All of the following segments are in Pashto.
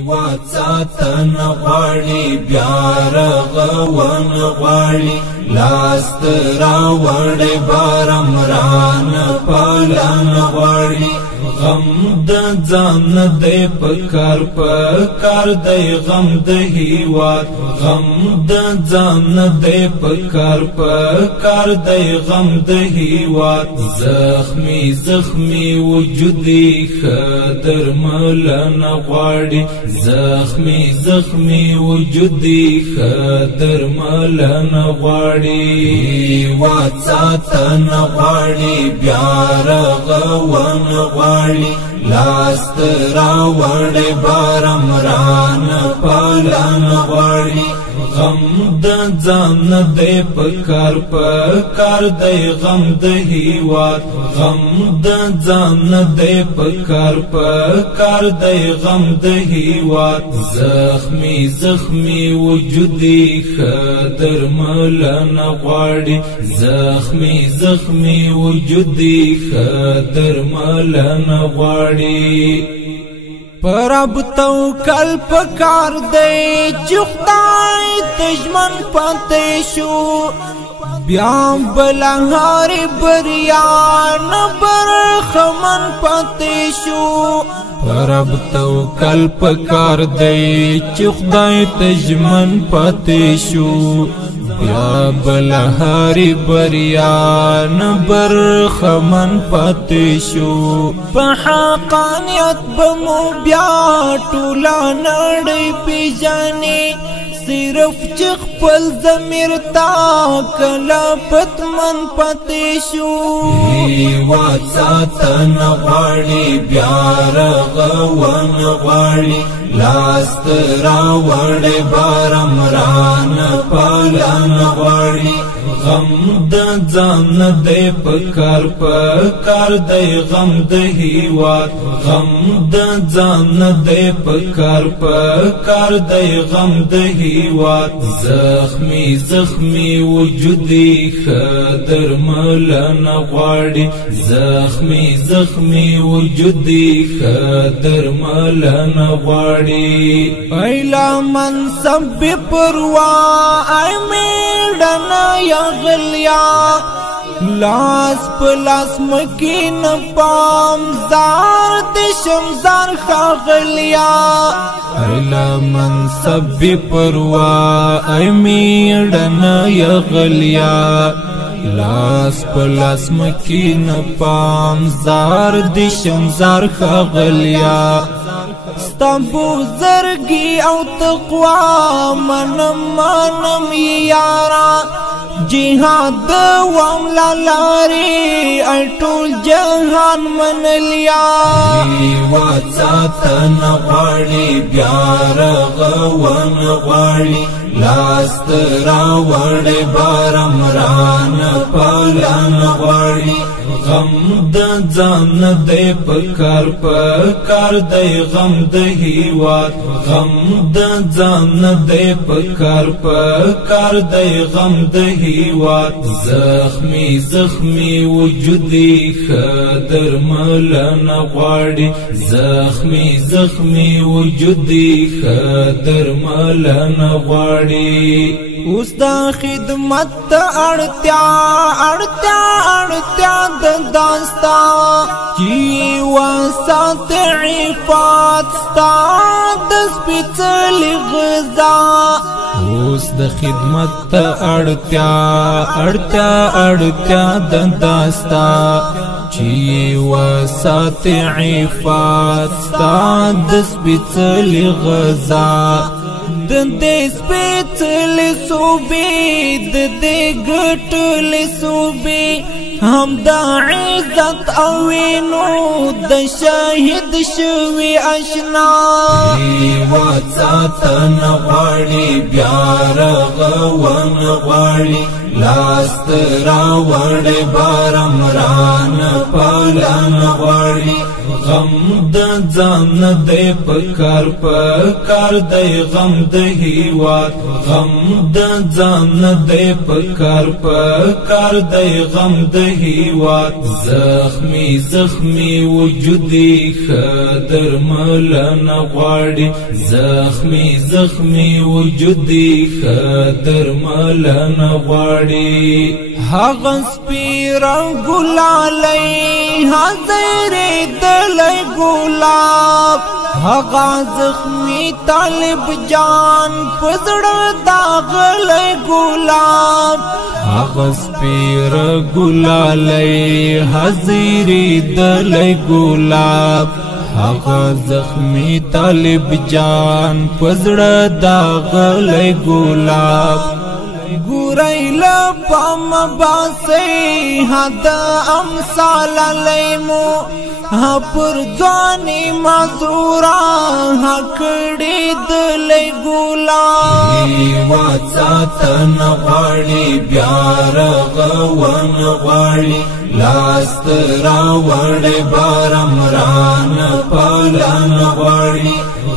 هیواد ساتنه غواړي بیا رغون غواړي لاس راوړې بارمران پالن غواړي غم د ځان دی پکار دی غم د هیواد غم د ځان دی پکار دی غم د هیواد زخمی وجودي خدر ملن غواړي زخمی وجودي خدر ملن غواړي هیواد ساتنه غواړي بیا رغون غواړي لاس راوړې بارمران پالن غواړي غم د ځان دی پکار دی غم د هیواد غم د ځان دی پکار دی غم د هیواد زخمی وجودي خدر ملن غواړي زخمی وجودي خدر ملن غواړي پرب توکل پکار دی چې خدای تجمن پاتې شو بیا بلهار بریان برخمن پاتې شو پرب توکل پکار دی چې خدای تجمن پاتې شو بیا بلهاری بریان برخمن پاتې شو په حقانیت بمو بیا ټوله نړۍ پیژني صرف چې خپل ضمیر تا کله پتمن پاتې شو هیواد ساتنه غواړي بیا رغون غواړي لاس راوړې بارمران پالن غواړي غم د ځان دی پکار دی غم د هیواد غم د ځان دی پکار دی غم د هیواد زخمی وجودي خدر ملن غواړي زخمی وجودي خدر ملن غواړي ایلا منصب پروا ای میډنا یغلیا لاس پلاس مکین پام زار دشمزار خاغلیا ایلا منصب پروا ای میډنا یغلیا لاس پلاس مکین پام زار دشمزار خاغلیا ستابو زرگی او تقوا منم یارا جهاد وام لالاری اٹول جهان منلیا هیواد ساتنه غواړي بیا رغون غواړي لاس راوړې بارمران پالن غواړي غم د ځان دی پکار دی غم د هیواد غم د ځان دی پکار دی غم د هیواد زخمی وجودي خدر ملن غواړي زخمی وجودي خدر ملن غواړي اوس دا خدمت اړتیا د داستا چې وسات عفات ستا د سپېڅلې غذا اوس د خدمت اړتیا د داستا چې وسات عفات ستا د سپېڅلې غذا د دې سپېڅلې صوبې د دې ګټلې صوبې هم د عزت او وینو د شاهد شوي آشنا هیواد ساتنه غواړي بیا رغون غواړي لاس راوړې بارمران پالن غواړي غم د ځان دی پکار دی غم د هیواد غم د ځان دی پکار دی غم د هیواد زخمی زخمی وجودی خدر ملن غواړي زخمی زخمی وجودی خدر ملن غواړي هغه سپیرا ګلالي حاضر دلای ګلاب هغه زخمی طالب جان پزړه داغلای ګلاب هغه سپیرا ګلالي حاضر دلای ګلاب هغه زخمی طالب جان پزړه داغلای ګلاب ګورای لپم باسي هدا امثال لیمو پر ځواني مزورا هکړې دلې ګولا هیواد ساتنه غواړي بیا رغون غواړي لاست راوړې بارم ران پالن غواړي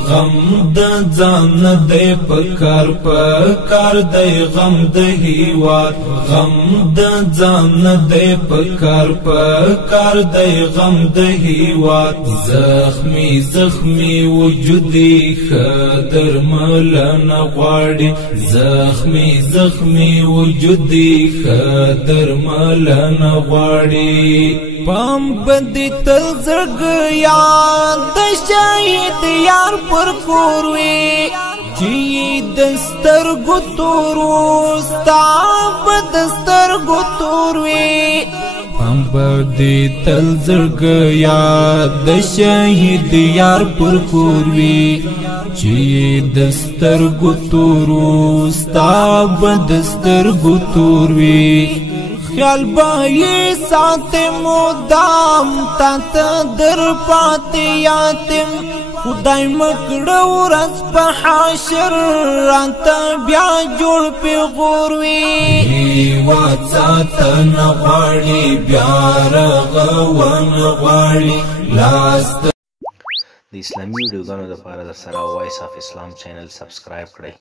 غم د ځان دی پکار دی غم د هیواد غم د ځان دی پکار دی غم د هیواد زخمی زخمی وجودی خدر ملن غواړي زخمی زخمی وجودی خدر ملن غواړي پام بدی تل زړګ یاد د شهید یار پر کوروي چې دستر ګتورو ستاب دستر ګتوروي پام بدی تل زړګ یاد د شهید یار پر کوروي چې دستر ګتورو ستاب دستر ګتوروي خیال بایی سات مدام تات در پاتی یاتم خدای مکڑو رس پا حاشر رانتا بیا جوڑ پی غوروی هیواد ساتن غواړي بیا رغون غواړي لاست د اسلامي ویډیوګانو لپاره د سره وایس اف اسلام چینل سبسکرایب کړئ